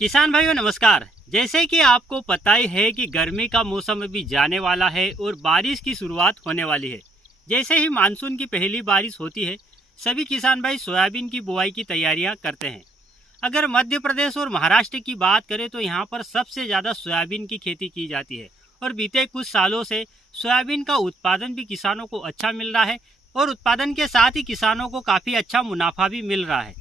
किसान भाइयों नमस्कार। जैसे कि आपको पता ही है कि गर्मी का मौसम अभी जाने वाला है और बारिश की शुरुआत होने वाली है। जैसे ही मानसून की पहली बारिश होती है, सभी किसान भाई सोयाबीन की बुआई की तैयारियां करते हैं। अगर मध्य प्रदेश और महाराष्ट्र की बात करें तो यहाँ पर सबसे ज़्यादा सोयाबीन की खेती की जाती है और बीते कुछ सालों से सोयाबीन का उत्पादन भी किसानों को अच्छा मिल रहा है और उत्पादन के साथ ही किसानों को काफ़ी अच्छा मुनाफा भी मिल रहा है।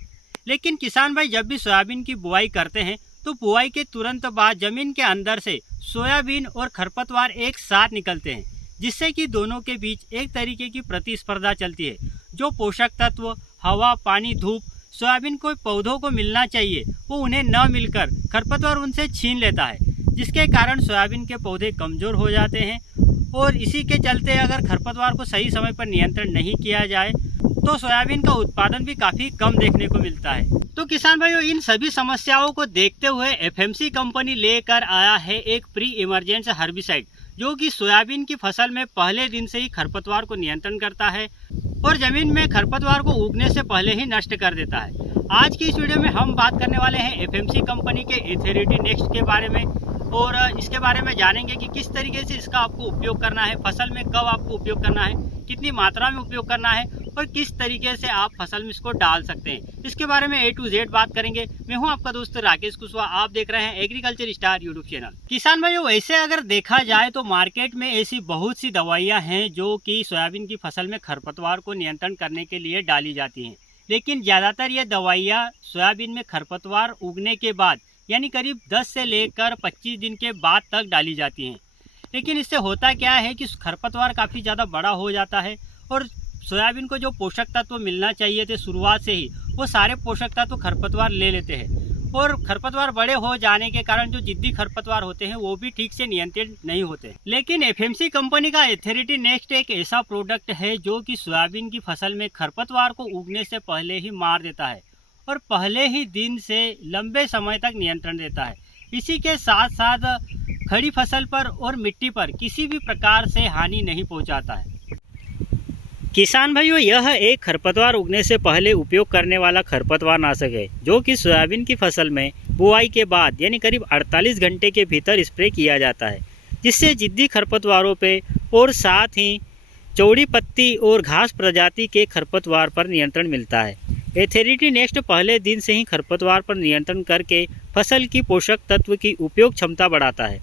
लेकिन किसान भाई जब भी सोयाबीन की बुआई करते हैं तो बुआई के तुरंत बाद जमीन के अंदर से सोयाबीन और खरपतवार एक साथ निकलते हैं, जिससे कि दोनों के बीच एक तरीके की प्रतिस्पर्धा चलती है। जो पोषक तत्व हवा, पानी, धूप सोयाबीन को पौधों को मिलना चाहिए वो उन्हें न मिलकर खरपतवार उनसे छीन लेता है, जिसके कारण सोयाबीन के पौधे कमज़ोर हो जाते हैं। और इसी के चलते अगर खरपतवार को सही समय पर नियंत्रण नहीं किया जाए तो सोयाबीन का उत्पादन भी काफ़ी कम देखने को मिलता है। तो किसान भाइयों, इन सभी समस्याओं को देखते हुए एफएमसी कंपनी लेकर आया है एक प्री इमरजेंसी हर्बिसाइड, जो कि सोयाबीन की फसल में पहले दिन से ही खरपतवार को नियंत्रण करता है और जमीन में खरपतवार को उगने से पहले ही नष्ट कर देता है। आज की इस वीडियो में हम बात करने वाले हैं एफएमसी कंपनी के एथेरिटी नेक्स्ट के बारे में और इसके बारे में जानेंगे कि किस तरीके से इसका आपको उपयोग करना है, फसल में कब आपको उपयोग करना है, कितनी मात्रा में उपयोग करना है और किस तरीके से आप फसल में इसको डाल सकते हैं। इसके बारे में A to Z बात करेंगे। मैं हूं आपका दोस्त राकेश कुशवाहा, आप देख रहे हैं एग्रीकल्चर स्टार यूट्यूब चैनल। किसान भाइयों, वैसे अगर देखा जाए तो मार्केट में ऐसी बहुत सी दवाइयां हैं जो कि सोयाबीन की फसल में खरपतवार को नियंत्रण करने के लिए डाली जाती हैं, लेकिन ज़्यादातर ये दवाइयाँ सोयाबीन में खरपतवार उगने के बाद यानी करीब 10 से लेकर 25 दिन के बाद तक डाली जाती हैं। लेकिन इससे होता क्या है कि खरपतवार काफ़ी ज़्यादा बड़ा हो जाता है और सोयाबीन को जो पोषक तत्व मिलना चाहिए थे शुरुआत से ही, वो सारे पोषक तत्व खरपतवार ले लेते हैं और खरपतवार बड़े हो जाने के कारण जो जिद्दी खरपतवार होते हैं वो भी ठीक से नियंत्रित नहीं होते। लेकिन एफएमसी कंपनी का एथेरिटी नेक्स्ट एक ऐसा प्रोडक्ट है जो कि सोयाबीन की फसल में खरपतवार को उगने से पहले ही मार देता है और पहले ही दिन से लंबे समय तक नियंत्रण देता है। इसी के साथ साथ खड़ी फसल पर और मिट्टी पर किसी भी प्रकार से हानि नहीं पहुंचाता है। किसान भाइयों, यह एक खरपतवार उगने से पहले उपयोग करने वाला खरपतवार नाशक है जो कि सोयाबीन की फसल में बुआई के बाद यानी करीब 48 घंटे के भीतर स्प्रे किया जाता है, जिससे जिद्दी खरपतवारों पे और साथ ही चौड़ी पत्ती और घास प्रजाति के खरपतवार पर नियंत्रण मिलता है। एथेरिटी नेक्स्ट पहले दिन से ही खरपतवार पर नियंत्रण करके फसल की पोषक तत्व की उपयोग क्षमता बढ़ाता है,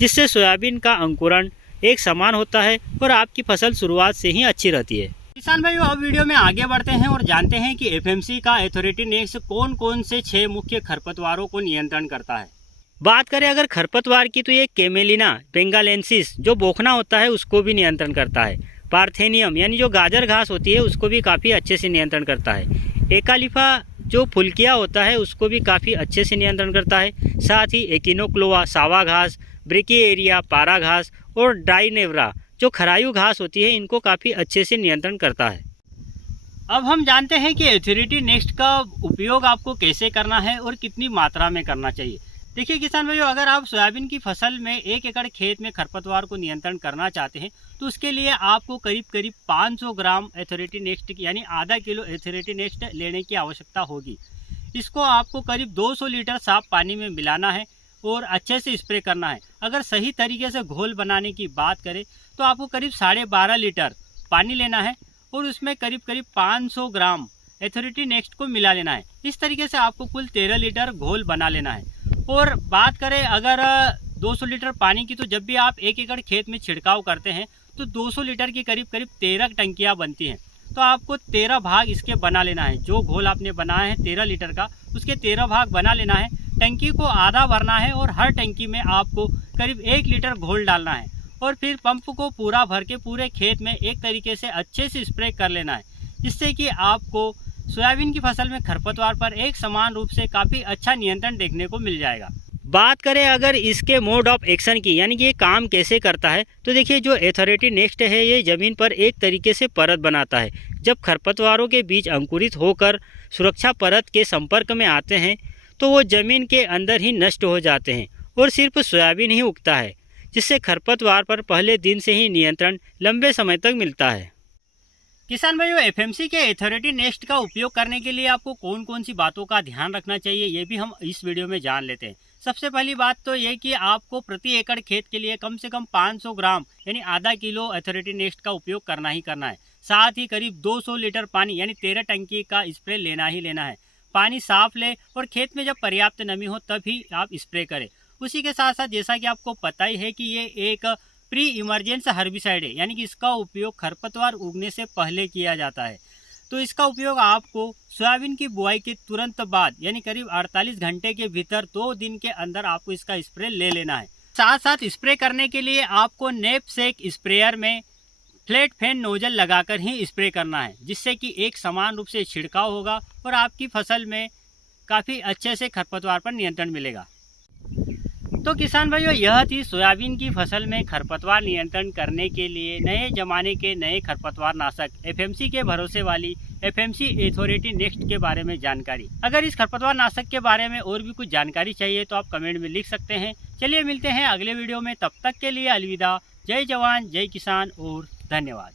जिससे सोयाबीन का अंकुरण एक समान होता है और आपकी फसल शुरुआत से ही अच्छी रहती है। किसान भाइयों, अब वीडियो में आगे बढ़ते हैं और जानते हैं कि एफएमसी का एथेरिटी नेक्स्ट कौन कौन से 6 मुख्य खरपतवारों को नियंत्रण करता है। बात करें अगर खरपतवार की तो ये कैमेलिना बेंगालेंसिस जो बोखना होता है उसको भी नियंत्रण करता है। पार्थेनियम यानी जो गाजर घास होती है उसको भी काफ़ी अच्छे से नियंत्रण करता है। एकालिफा जो फुलकिया होता है उसको भी काफ़ी अच्छे से नियंत्रण करता है। साथ ही एकिनोक्लोआ सावा घास, ब्रिकीएरिया पारा घास और डाइनेवरा जो खरायु घास होती है इनको काफ़ी अच्छे से नियंत्रण करता है। अब हम जानते हैं कि एथेरिटी नेक्स्ट का उपयोग आपको कैसे करना है और कितनी मात्रा में करना चाहिए। देखिए किसान भाइयों, अगर आप सोयाबीन की फसल में 1 एकड़ खेत में खरपतवार को नियंत्रण करना चाहते हैं तो उसके लिए आपको करीब 500 ग्राम एथेरिटी नेक्स्ट यानी आधा किलो एथेरिटी नेक्स्ट लेने की आवश्यकता होगी। इसको आपको करीब 200 लीटर साफ पानी में मिलाना है और अच्छे से स्प्रे करना है। अगर सही तरीके से घोल बनाने की बात करें तो आपको करीब 12.5 लीटर पानी लेना है और उसमें करीब 500 ग्राम एथेरिटी नेक्स्ट को मिला लेना है। इस तरीके से आपको कुल 13 लीटर घोल बना लेना है। और बात करें अगर 200 लीटर पानी की, तो जब भी आप 1 एकड़ खेत में छिड़काव करते हैं तो 200 लीटर की करीब 13 टंकियाँ बनती हैं। तो आपको 13 भाग इसके बना लेना है। जो घोल आपने बनाया है 13 लीटर का, उसके 13 भाग बना लेना है। टंकी को आधा भरना है और हर टंकी में आपको करीब 1 लीटर घोल डालना है और फिर पंप को पूरा भर के पूरे खेत में एक तरीके से अच्छे से स्प्रे कर लेना है, जिससे कि आपको सोयाबीन की फसल में खरपतवार पर एक समान रूप से काफ़ी अच्छा नियंत्रण देखने को मिल जाएगा। बात करें अगर इसके मोड ऑफ एक्शन की यानी कि ये काम कैसे करता है, तो देखिए जो एथेरिटी नेक्स्ट है ये ज़मीन पर एक तरीके से परत बनाता है। जब खरपतवारों के बीज अंकुरित होकर सुरक्षा परत के संपर्क में आते हैं तो वो ज़मीन के अंदर ही नष्ट हो जाते हैं और सिर्फ सोयाबीन ही उगता है, जिससे खरपतवार पर पहले दिन से ही नियंत्रण लंबे समय तक मिलता है। किसान भाइयों, एफएमसी के एथॉरिटी नेस्ट का उपयोग करने के लिए आपको कौन कौन सी बातों का ध्यान रखना चाहिए, ये भी हम इस वीडियो में जान लेते हैं। सबसे पहली बात तो ये कि आपको प्रति एकड़ खेत के लिए कम से कम 500 ग्राम यानी आधा किलो एथॉरिटी नेस्ट का उपयोग करना ही करना है। साथ ही करीब 200 लीटर पानी यानी 13 टंकी का स्प्रे लेना ही लेना है। पानी साफ ले और खेत में जब पर्याप्त नमी हो तभी आप स्प्रे करें। उसी के साथ साथ जैसा कि आपको पता ही है कि ये एक प्री इमरजेंस हर्बिसाइड है, यानी कि इसका उपयोग खरपतवार उगने से पहले किया जाता है। तो इसका उपयोग आपको सोयाबीन की बुआई के तुरंत बाद यानी करीब 48 घंटे के भीतर 2 दिन के अंदर आपको इसका स्प्रे ले लेना है। साथ साथ स्प्रे करने के लिए आपको नैपसेक स्प्रेयर में फ्लैट फैन नोजल लगाकर ही स्प्रे करना है, जिससे कि एक समान रूप से छिड़काव होगा और आपकी फसल में काफ़ी अच्छे से खरपतवार पर नियंत्रण मिलेगा। तो किसान भाइयों, यह थी सोयाबीन की फसल में खरपतवार नियंत्रण करने के लिए नए जमाने के नए खरपतवार नाशक एफएमसी के भरोसे वाली एफएमसी एथॉरिटी नेस्ट के बारे में जानकारी। अगर इस खरपतवार नाशक के बारे में और भी कुछ जानकारी चाहिए तो आप कमेंट में लिख सकते हैं। चलिए मिलते हैं अगले वीडियो में, तब तक के लिए अलविदा। जय जवान, जय किसान और धन्यवाद।